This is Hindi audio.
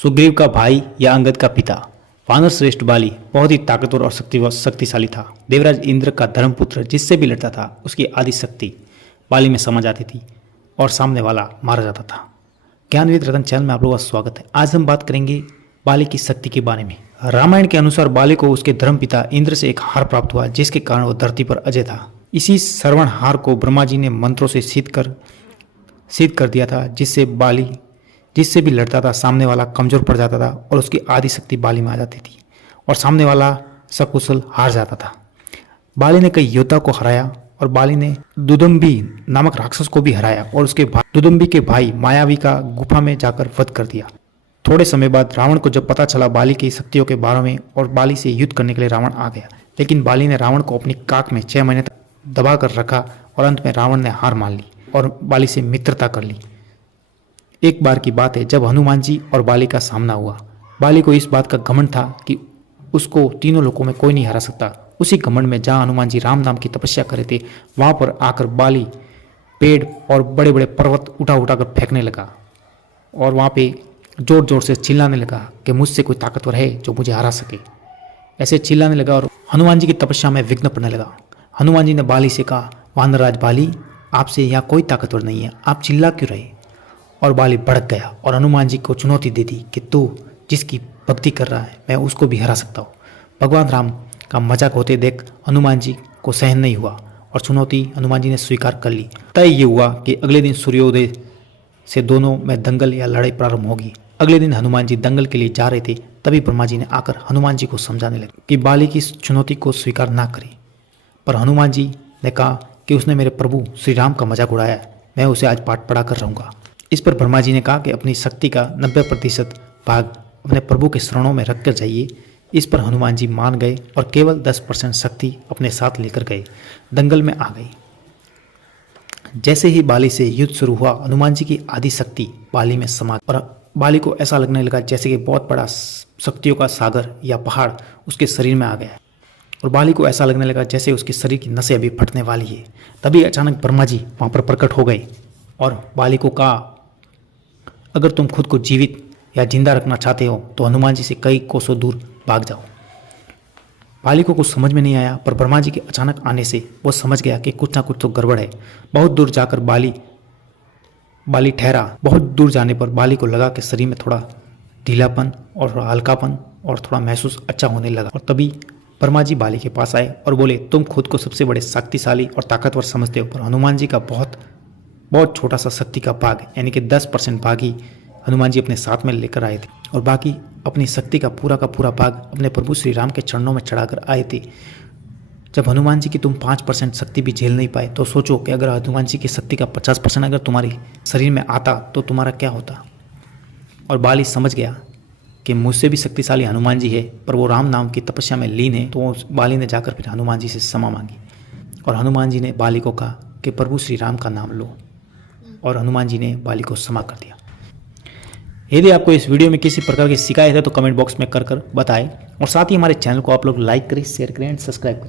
सुग्रीव का भाई या अंगद का पिता वानर श्रेष्ठ बाली बहुत ही ताकतवर और शक्तिशाली था। देवराज इंद्र का धर्मपुत्र जिससे भी लड़ता था उसकी आदि शक्ति बाली में समा जाती थी और सामने वाला मारा जाता था। ज्ञानवेद रतन चैनल में आप लोगों का स्वागत है। आज हम बात करेंगे बाली की शक्ति के बारे में। रामायण के अनुसार बाली को उसके धर्मपिता इंद्र से एक हार प्राप्त हुआ जिसके कारण वो धरती पर अजय था। इसी श्रवण हार को ब्रह्मा जी ने मंत्रों से सिद्ध कर दिया था, जिससे बाली जिससे भी लड़ता था सामने वाला कमजोर पड़ जाता था और उसकी आदि शक्ति बाली में आ जाती थी और सामने वाला सकुशल हार जाता था। बाली ने कई योद्धा को हराया और बाली ने दुदुम्बी नामक राक्षस को भी हराया और उसके दुदुम्बी के भाई मायावी का गुफा में जाकर वध कर दिया। थोड़े समय बाद रावण को जब पता चला बाली की शक्तियों के बारे में और बाली से युद्ध करने के लिए रावण आ गया, लेकिन बाली ने रावण को अपनी काख में 6 महीने तक दबा कर रखा और अंत में रावण ने हार मान ली और बाली से मित्रता कर ली। एक बार की बात है जब हनुमान जी और बाली का सामना हुआ। बाली को इस बात का घमंड था कि उसको तीनों लोकों में कोई नहीं हरा सकता। उसी घमंड में जहाँ हनुमान जी राम नाम की तपस्या कर रहे थे वहाँ पर आकर बाली पेड़ और बड़े बड़े पर्वत उठा कर फेंकने लगा और वहाँ पे जोर जोर से चिल्लाने लगा कि मुझसे कोई ताकतवर है जो मुझे हरा सके। ऐसे चिल्लाने लगा और हनुमान जी की तपस्या में विघ्न पड़ने लगा। हनुमान जी ने बाली से कहा, वानरराज बाली, आपसे यहाँ कोई ताकतवर नहीं है, आप चिल्ला क्यों रहे? और बाली भड़क गया और हनुमान जी को चुनौती दे दी कि तू जिसकी भक्ति कर रहा है मैं उसको भी हरा सकता हूँ। भगवान राम का मजाक होते देख हनुमान जी को सहन नहीं हुआ और चुनौती हनुमान जी ने स्वीकार कर ली। तय ये हुआ कि अगले दिन सूर्योदय से दोनों में दंगल या लड़ाई प्रारंभ होगी। अगले दिन हनुमान जी दंगल के लिए जा रहे थे, तभी ब्रह्मा जी ने आकर हनुमान जी को समझाने लगे कि बाली की चुनौती को स्वीकार ना करें। पर हनुमान जी ने कहा कि उसने मेरे प्रभु श्री राम का मजाक उड़ाया है, मैं उसे आज पाठ पढ़ा कर रहूँगा। इस पर ब्रह्मा जी ने कहा कि अपनी शक्ति का 90% भाग अपने प्रभु के शरणों में रख कर जाइए। इस पर हनुमान जी मान गए और केवल 10% शक्ति अपने साथ लेकर गए, दंगल में आ गई। जैसे ही बाली से युद्ध शुरू हुआ, हनुमान जी की आदि शक्ति बाली में समा और बाली को ऐसा लगने लगा जैसे कि बहुत बड़ा शक्तियों का सागर या पहाड़ उसके शरीर में आ गया और बाली को ऐसा लगने लगा जैसे उसके शरीर की नसें अभी फटने वाली है। तभी अचानक ब्रह्मा जी वहाँ पर प्रकट हो गए और बाली को कहा, अगर तुम खुद को जीवित या जिंदा रखना चाहते हो तो हनुमान जी से कई कोसों दूर भाग जाओ। बाली को कुछ समझ में नहीं आया, पर ब्रह्मा जी के अचानक आने से वो समझ गया कि कुछ ना कुछ तो गड़बड़ है। बहुत दूर जाकर बाली ठहरा। बहुत दूर जाने पर बाली को लगा कि शरीर में थोड़ा ढीलापन और हल्कापन और थोड़ा महसूस अच्छा होने लगा और तभी ब्रह्मा जी बाली के पास आए और बोले, तुम खुद को सबसे बड़े शक्तिशाली और ताकतवर समझते हो, पर हनुमान जी का बहुत छोटा सा शक्ति का भाग यानी कि 10% भाग ही हनुमान जी अपने साथ में लेकर आए थे और बाकी अपनी शक्ति का पूरा भाग अपने प्रभु श्री राम के चरणों में चढ़ाकर आए थे। जब हनुमान जी की तुम 5% शक्ति भी झेल नहीं पाए तो सोचो कि अगर हनुमान जी की शक्ति का 50% अगर तुम्हारे शरीर में आता तो तुम्हारा क्या होता। और बाली समझ गया कि मुझसे भी शक्तिशाली हनुमान जी है, पर वो राम नाम की तपस्या में लीन है। तो बाली ने जाकर फिर हनुमान जी से क्षमा मांगी और हनुमान जी ने बाली को कहा कि प्रभु श्री राम का नाम लो और हनुमान जी ने बाली को क्षमा कर दिया। यदि आपको इस वीडियो में किसी प्रकार की शिकायत है तो कमेंट बॉक्स में कर बताएं और साथ ही हमारे चैनल को आप लोग लाइक करें, शेयर करें एंड सब्सक्राइब करें।